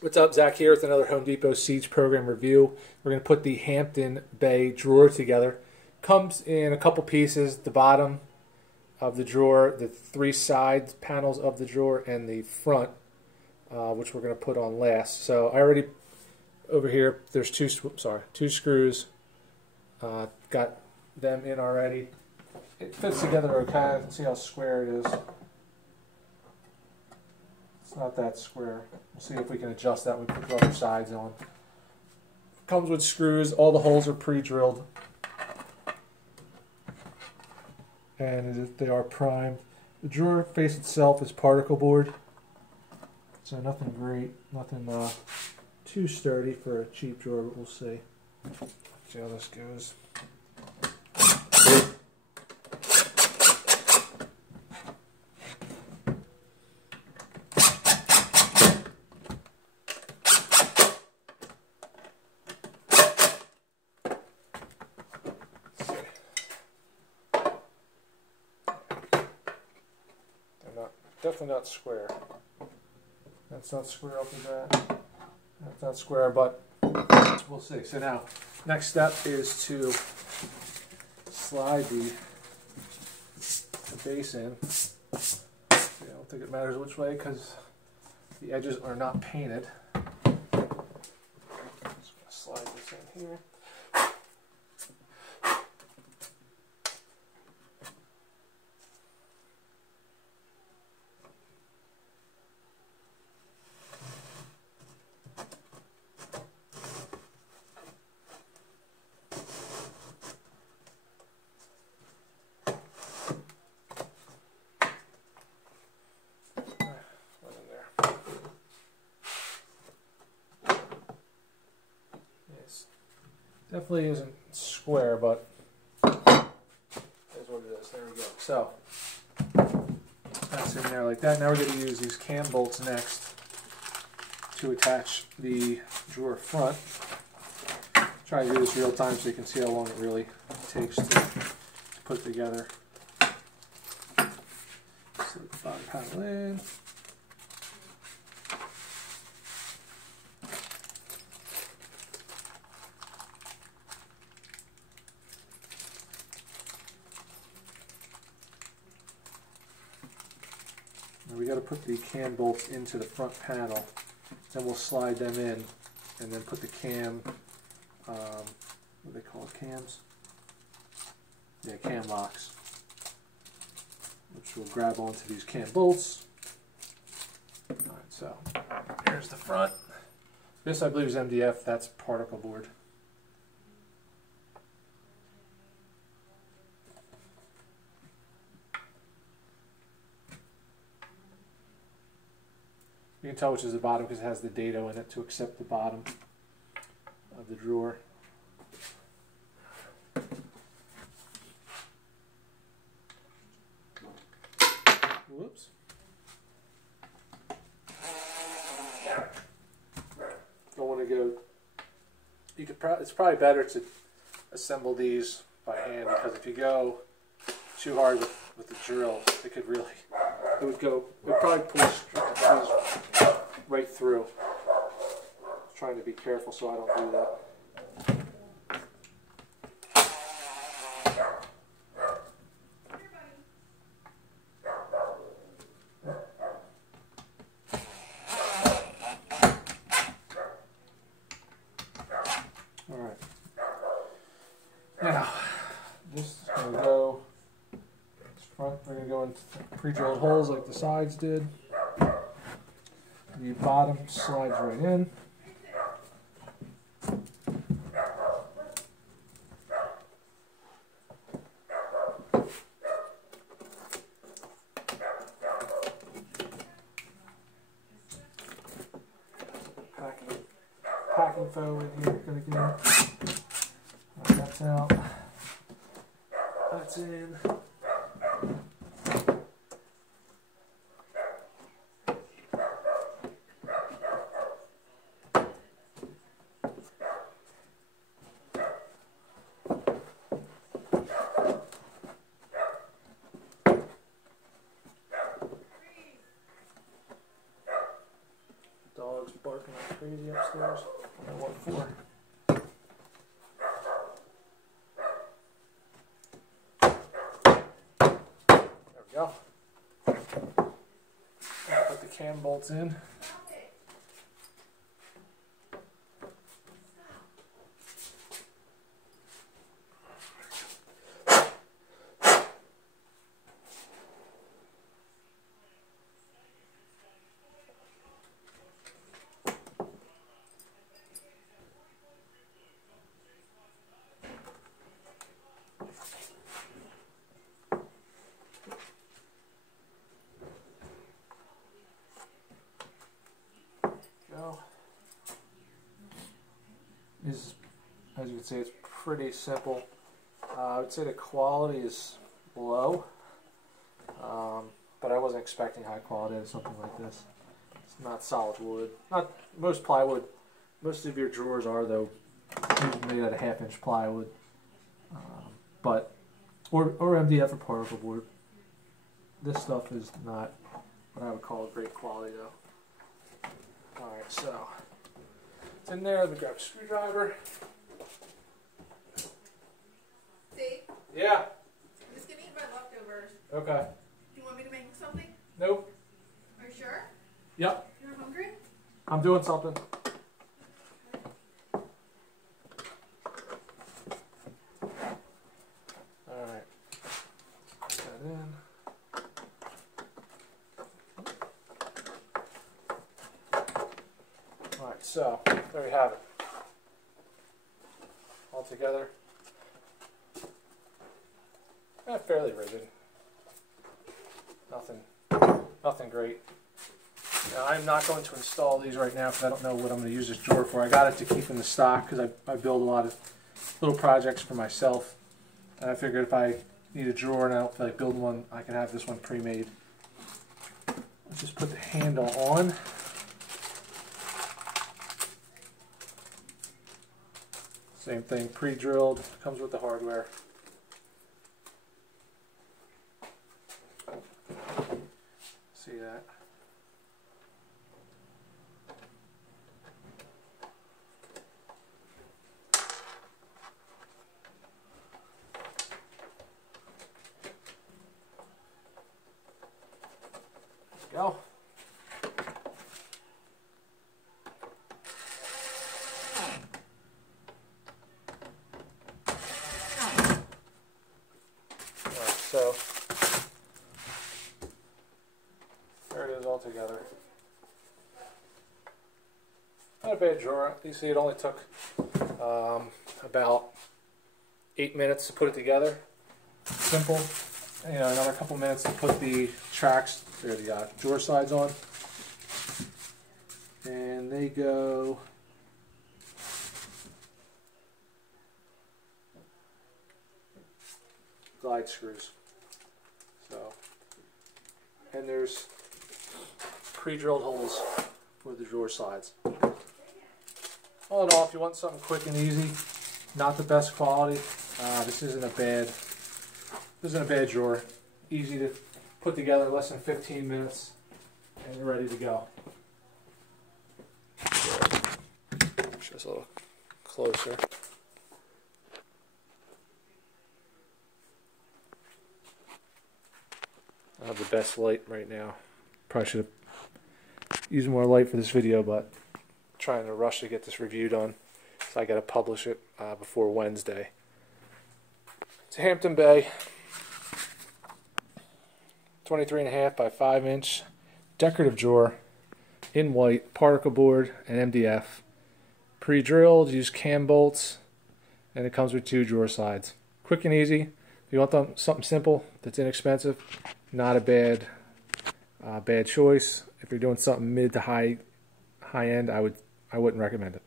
What's up, Zach here with another Home Depot Siege program review. We're going to put the Hampton Bay drawer together. Comes in a couple pieces, the bottom of the drawer, the three side panels of the drawer, and the front, which we're going to put on last. So I already, over here, there's two screws. Got them in already. It fits together okay. You can see how square it is. It's not that square. We'll see if we can adjust that when we put the other sides on. Comes with screws. All the holes are pre-drilled. And they are primed. The drawer face itself is particle board. So nothing great. Nothing too sturdy for a cheap drawer, but we'll see. See how this goes. Definitely not square. That's not square up to that. That's not square, but we'll see. So now, next step is to slide the base in. I don't think it matters which way because the edges are not painted. Just gonna slide this in here. Definitely isn't square, but that's what it is. There we go. So that's in there like that. Now we're going to use these cam bolts next to attach the drawer front. Try to do this real time so you can see how long it really takes to put together. Slip the bottom panel in. We got to put the cam bolts into the front panel, then we'll slide them in, and then put the cam, what do they call it, cams? Yeah, cam locks, which will grab onto these cam bolts. Alright, so here's the front. This I believe is MDF, that's particle board. You can tell which is the bottom because it has the dado in it to accept the bottom of the drawer. Whoops. Don't want to go. You could. It's probably better to assemble these by hand because if you go too hard with the drill, it could really. It would probably push right through. I'm trying to be careful so I don't do that. Alright. Now, this is going to go. Front, we're going to go into pre-drilled holes like the sides did. The bottom slides right in. Packing foam in here, going to get. That's out. That's in. barking like crazy upstairs. I don't know what for. There we go. I'll put the cam bolts in. Is, as you can see, it's pretty simple. I would say the quality is low, but I wasn't expecting high quality of something like this. It's not solid wood. Not most plywood. Most of your drawers are though made out of 1/2-inch plywood, but or MDF or particle board. This stuff is not what I would call a great quality though. All right, so. In there, let me grab a screwdriver. Steve? Yeah. I'm just gonna eat my leftovers. Okay. Do you want me to make something? Nope. Are you sure? Yep. You're hungry? I'm doing something. Alright. Put that in. Alright, so there we have it. All together. Fairly rigid. Nothing great. Now I'm not going to install these right now because I don't know what I'm going to use this drawer for. I got it to keep in the stock because I build a lot of little projects for myself. And I figured if I need a drawer and I don't feel like building one, I can have this one pre-made. Let's just put the handle on. Same thing, pre-drilled, comes with the hardware. See that? There we go. So there it is all together. Not a bad drawer. You see it only took about 8 minutes to put it together. Simple. You know, another couple minutes to put the tracks, or the drawer sides on. And they go glide screws. So, and there's pre-drilled holes for the drawer sides. All in all, if you want something quick and easy, not the best quality, this isn't a bad drawer. Easy to put together, less than 15 minutes, and you're ready to go. Just a little closer. I have the best light right now. Probably should have used more light for this video, but I'm trying to rush to get this review done, so I got to publish it before Wednesday. It's a Hampton Bay 23.5 by 5-inch decorative drawer in white, particle board and MDF. Pre-drilled, use cam bolts, and it comes with 2 drawer sides. Quick and easy. If you want something simple that's inexpensive, not a bad choice. If you're doing something mid to high end, I wouldn't recommend it.